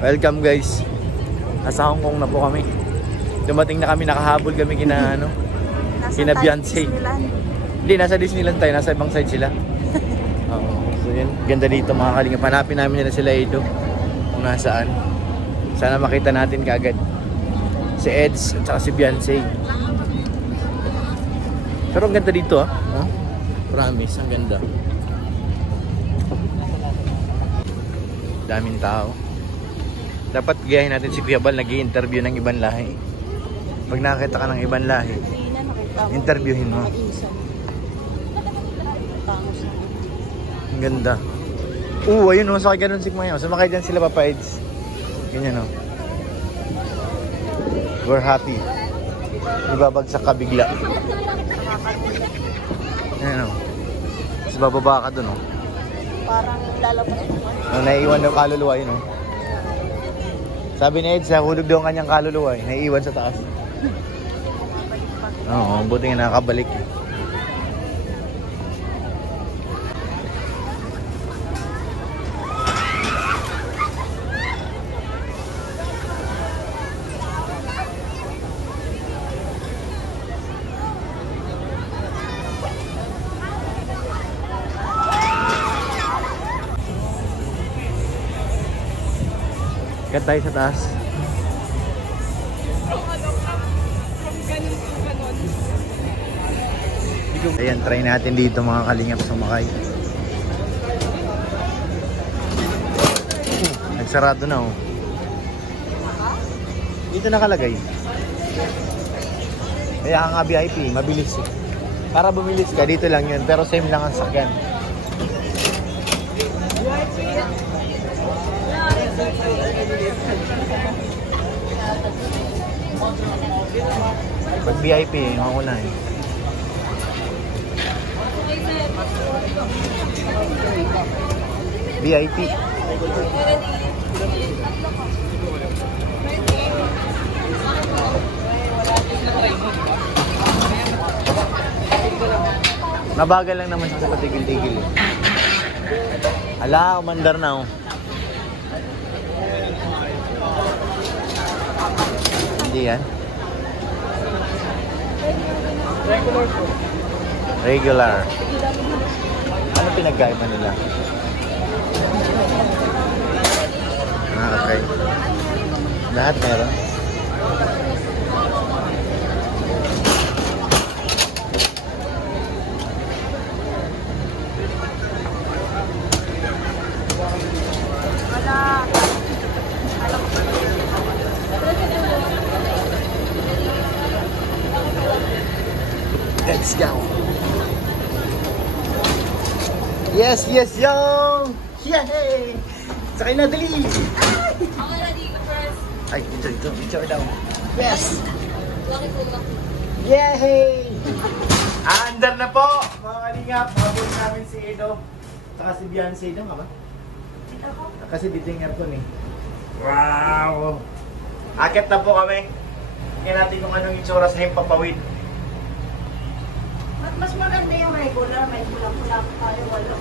Welcome guys. Nasa Hong Kong na po kami. Dumating na kami, nakahabol kami kina kina Beyonce. Hindi, nasa Disneyland tayo, nasa ibang side sila. Oo. So yun, ganda dito mga kalingap. Hanapin namin nila sila Edo kung nasaan. Sana makita natin kaagad si Eds at saka si Beyonce. Pero ang ganda dito oh. Promise, ang ganda. Daming tao. Dapat gayahin natin si Kuya Bal, nag-i-interview ng ibang lahi. Pag nakakita ka ng ibang lahi, interviewin mo. Ang ganda. Ayun o, sakay ganun si Kuya. Sumakay dyan sila Papa Eds. Ganyan o. We're happy. Ibabagsak ka bigla. Ayan o. Tapos bababa ka dun o. Parang lalabas mo. Naiiwan daw kaluluwa yun o. Sabi ni Ed, sa hulog daw ang kanyang kaluluwa eh. Naiiwan sa taas. Oo, buti nga nakakabalik eh. Ikat tayo sa taas. Ayan, try natin dito mga kalingap sumakay. Nagsarado na oh. Dito nakalagay. Kaya nga VIP, mabilis eh. Para bumilis ka, dito lang yun. Pero same lang ang sakyan. Pag VIP, mauna eh. VIP. Mabagal lang naman siya sa patigil-tigil eh. Ala, umandar na oh. Hindi yan. Regular. Ano pinagkaiba nila? Okay. Lahat meron. Let's go. Yes, yes, yo! Yay! Sakay na, dali! Ako na dito first. Ay, ito, picture daw. Yes! Yay! Andar na po, mga kalingap. Habol namin si Edo. Saka si Beyonce. Ito nga ba? Dito ako. Kasi dito yung aircon eh. Wow! Akit na po kami. Tingnan natin kung anong itsura sa himpapawid. Mas maganda yung regular, may bulak-bulak tayo, wala.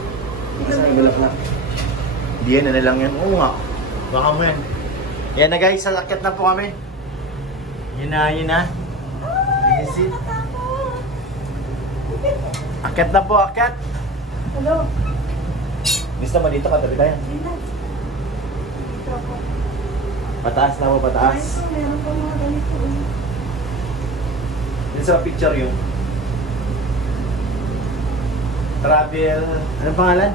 Mas may bulak-bulak. Hindi yan, ano lang yan. Oo nga. Baka mo yan. Yan na guys, sasakit na po kami. Yun na, yun na. This is it. Akit na po, akit. Hello? Gusto mo dito, katabi tayo. Dito ako. Pataas na po, pataas. Meron pa mga ganito. Yun sa picture yun. Travel. Anong pangalan?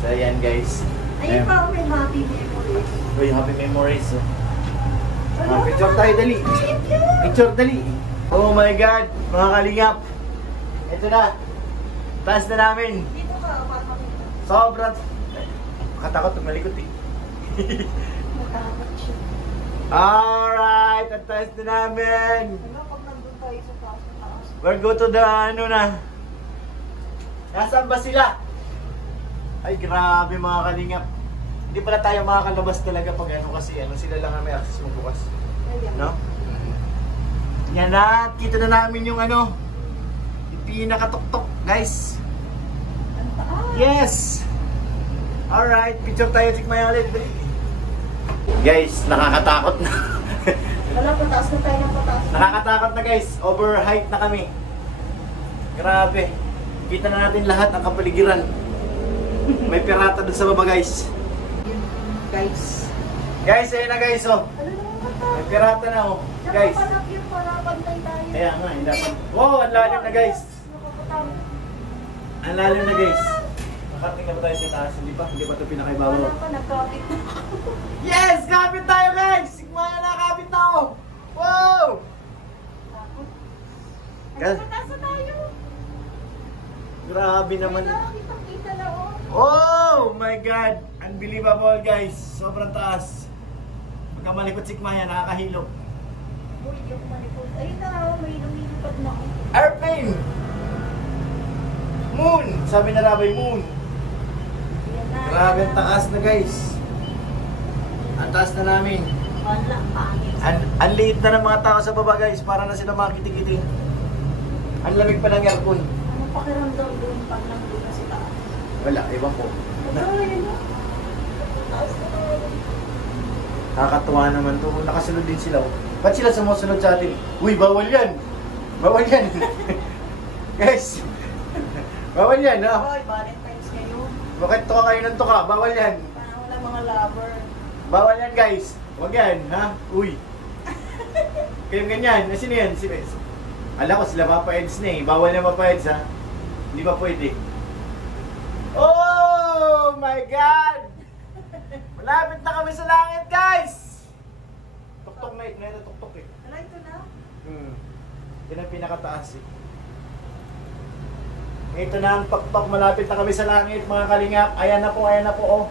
So yan guys. Ayun pa, may happy memories. Uy, happy memories. Picture tayo, dali. Picture, dali. Oh my God, mga kalingap. Ito na. Taas na namin. Dito ka, papakita. Sobrang. Makatakot pag malikot eh. Matakot siya. Alright, ang taas na namin. Ano, pag nandun tayo sa taas. We're go to the ano na. Nasaan ba sila? Ay grabe mga kalingap. Hindi pala tayo makakalabas talaga pag ano kasi ano sila lang ang may access mo bukas. No? Yan na, kita na namin yung ano. Yung pinakatuktok, guys. Yes! Alright, picture tayo, Chikmaya ulit. Guys, nakakatakot na. Wala, pataas na tayo ng pataas. Nakakatakot na guys, overheight na kami. Grabe. Kita na natin lahat ang kapaligiran. May pirata dun sa baba guys. Guys. Guys, ayun na guys oh. Ano naman ba? May pirata na oh. Guys. Nakapanap yun para pantay tayo. Kaya nga, hindi dapat. Wow, ang lalim na guys. Nakakatakot. Ang lalim na guys. Nakarating na ba tayo sa taas? Hindi pa ito pinakaibabaw. Wala pa, nagkapit na. Yes! Kapit tayo guys! Sigmaya na, kapit na ako! Wow! Takot. Gas- Pataas na tayo. Grabe naman. Wala, kitang-kita na oh. Oh my God! Unbelievable guys! Sobrang taas. Pagka malikot Sigmaya, nakakahilok. Uy, di ako malikot. Ayun na, oh, may lumilipad na ako. Airplane! Moon! Sabi na Rabay, moon. Yan na. Grabe ang taas na guys. Ang taas na namin. Wala, pangit. Ang liit na ng mga tao sa baba guys. Para na sila mga kiting-kiting. Ang lamig pa ng aircon. Ano pakiramdam doon pag nandun na si taas? Wala, iwan ko. Ito, yun na. Taas na tayo. Nakakatuwa naman to. Nakasunod din sila. Ba't sila sumusunod sa atin? Uy, bawal yan! Bawal yan! Guys! Bawal yan, ha? Hoy, Valentine's ngayon. Bakit tuka kayo ng tuka? Bawal yan! Parang wala mga lover. Bawal yan, guys! Huwag yan, ha? Uy! Kayong ganyan. Sino yan? Sino? Alam ko sila Papa Eds na eh. Bawal na Papa Eds, ha? Hindi ba pwede? Oh my God! Malapit na kami sa langit, guys! Tuktok na ito. Tuktok eh. Wala, ito na. Yan ang pinakataas eh. Ito na ang pakpak, malapit na kami sa langit mga kalingap. Ayan na po oh.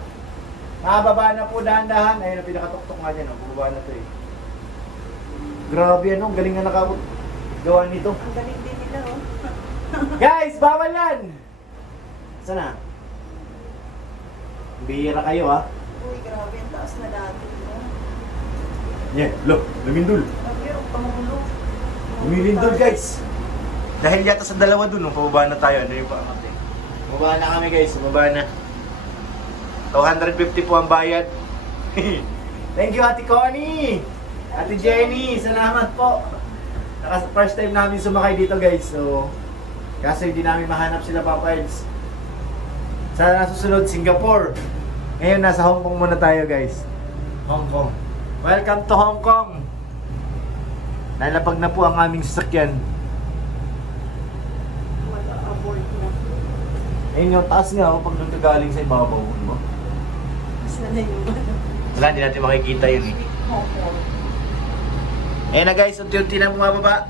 Nakababa na po dahan-dahan. Ayan ang pinakatuktok nga dyan oh. Bubaba na to eh. Grabe ano, ang galing na nakagawa nito. Ang galing din nila, oh. Guys, bawal yan! Sana? Bihira kayo ha. Uy, grabe, ang taas na dati. Yan, lumindol. Nagyo, pangulo. Lumindol guys. Dahil yata sa dalawa dun, pababa na tayo. Ano yung paangat eh. Pababa na kami guys, pababa na. 250 po ang bayad. Thank you Ate Connie! Ate Jenny, salamat po. First time namin sumakay dito guys. So, kasi hindi namin mahanap sila Papa Eds. Sa nasusunod, Singapore. Ngayon, nasa Hong Kong muna tayo guys. Hong Kong. Welcome to Hong Kong. Nalapag na po ang aming sasakyan. Mag-abort na. Ayun yung taas nga pag doon ka galing sa ibabaw. Diba? Mas na yung Wala, hindi natin makikita yun eh. Ayun na guys, unti-unti na bumababa.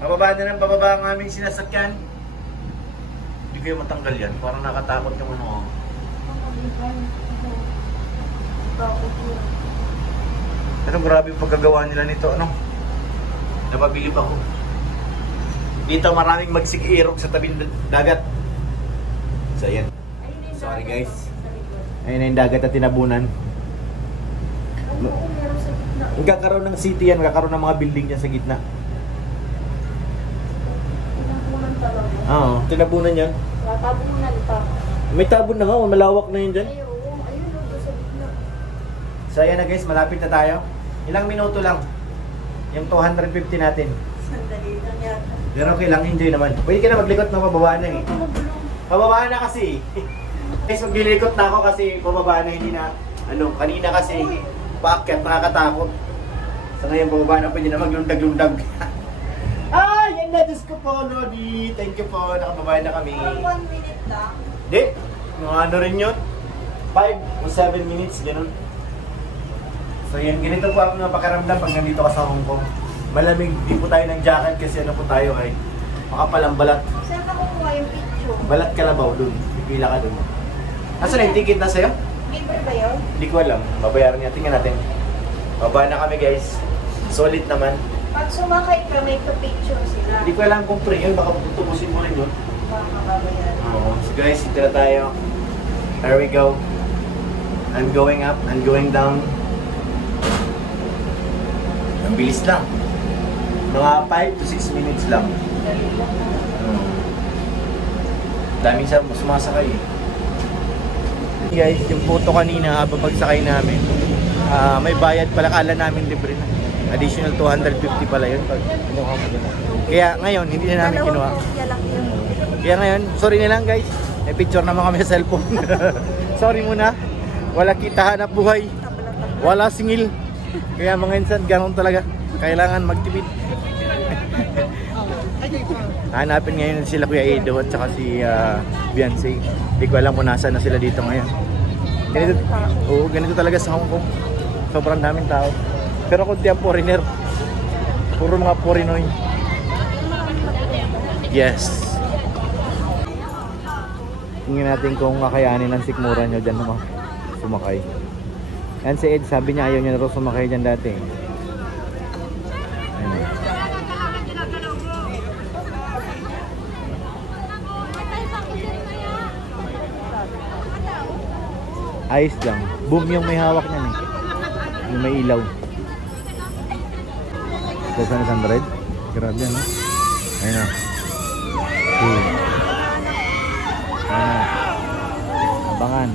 Bababa na ng bababa ang aming sinasakyan. Hindi kayo matanggal yan. Parang nakatakot yung ano. Pero grabe yung pagkagawa nila nito. Ano? Napabilib ako. Dito maraming magsigiirog sa tabing dagat. So ayan. Sorry guys. Ayun na yung dagat na tinabunan. Magkakaroon ng city yan. Magkakaroon ng mga building yan sa gitna. Tinabunan talaga. Oo, tinabunan yan. Tabunan pa. May tabon na nga. Malawak na yun dyan. Ay, oo. Ayun, doon sa gitna. So ayan na guys, malapit na tayo. Ilang minuto lang. Yung 250 natin. Sandali lang yata. Pero okay lang, enjoy naman. Pwede ka na maglikot na pababa na eh. Pababa na kasi. Guys, maglilikot na ako kasi pababa na, hindi na, ano, kanina kasi paakyat, nakakatakot. So ngayon, pababa na, pwede na maglundag-lundag. Ah, yan na, Diyos ko po, Lodi. Thank you po, nakababa na kami. Parang 1 minute lang. Hindi, mga ano rin yun. 5 o 7 minutes, gano'n. So yan, ganito po ang napakaramdam pag nandito ka sa Hong Kong. Malamig, di po tayo ng jacket kasi ano po tayo ay makapalang balat. Saan ka kukuha yung picture? Balat kalabaw dun. Pipila ka dun. Nasaan na yung ticket na sa'yo? Libre ba yun? Hindi ko alam. Babayaran niya. Tingnan natin. Baba na kami guys. Solid naman. Pag sumakay ka, may ka-picture sila. Hindi ko alam kung free yun. Baka tutubusin mo rin yun. Baka makabayaran. Oo. So guys, ito na tayo. Here we go. I'm going up. I'm going down. Ang bilis lang. Mga 5 to 6 minutes lang. Daming sumasakay eh. Guys, yung photo kanina habang pagsakay namin, may bayad pala, kala namin libre na. Additional 250 pala yun pag kinuha mo doon. Kaya ngayon, hindi na namin kinuha. Kaya ngayon, sorry na lang guys. May picture naman kami sa cellphone. Sorry muna. Wala kita hanap buhay. Wala singil. Kaya mga insan, ganoon talaga. Kailangan magtipid. Hanapin ngayon sila Kuya Edo at saka si Beyonce. Hindi ko alam kung nasaan na sila dito ngayon. Ganito talaga sa Hong Kong. Sobrang daming tao. Pero kunti ang foreigner. Puro mga Porinoy. Yes. Tingnan natin kung kakayanin ng sikmura nyo dyan naman sumakay. Yan si Ed, sabi niya ayaw niya na rin sumakay dyan dati. Ayan. Ayos lang. Boom yung may hawak niyan eh. Yung may ilaw. So, saan 100? Grabe yan, no? Ayun na. Ayun na. Abangan.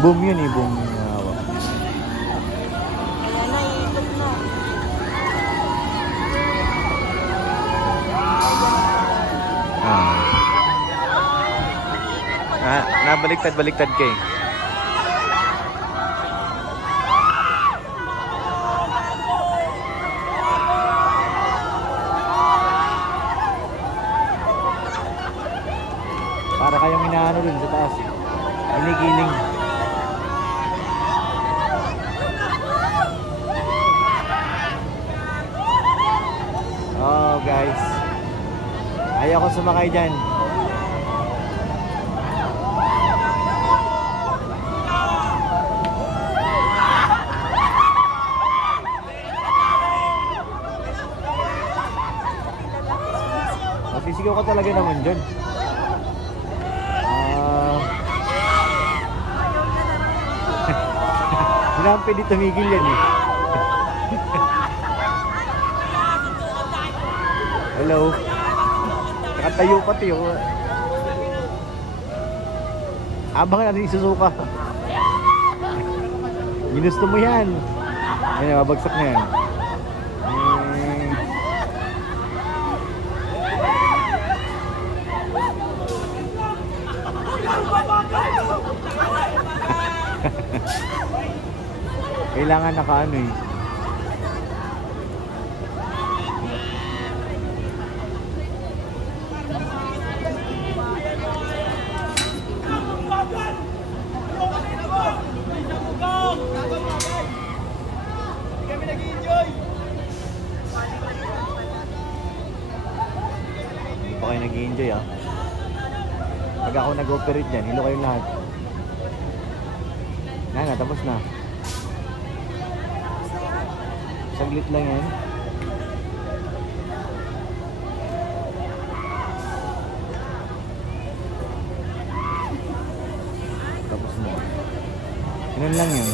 Boom yun eh. Boom yung hawak. Ayan na, iikot na. Nabaliktad-baliktad kayo. Para kayong inaano dun sa taas. Inigiling. Oh guys. Ayaw ko sumakay dyan. Sisigaw ka talaga naman dyan. Hindi naman pwede tumigil yan eh. Hello. Nakatayo pati oh. Abang natin isusuka. Ginusto mo yan. Ayun, mabagsak na yan. Kailangan nakaano eh. Hindi pa kayo nag-i-enjoy ah. Pag ako nag-operate dyan, hilo kayong lahat. Na, tapos na. Saglit lang yan. Tapos na. Ganun lang yan.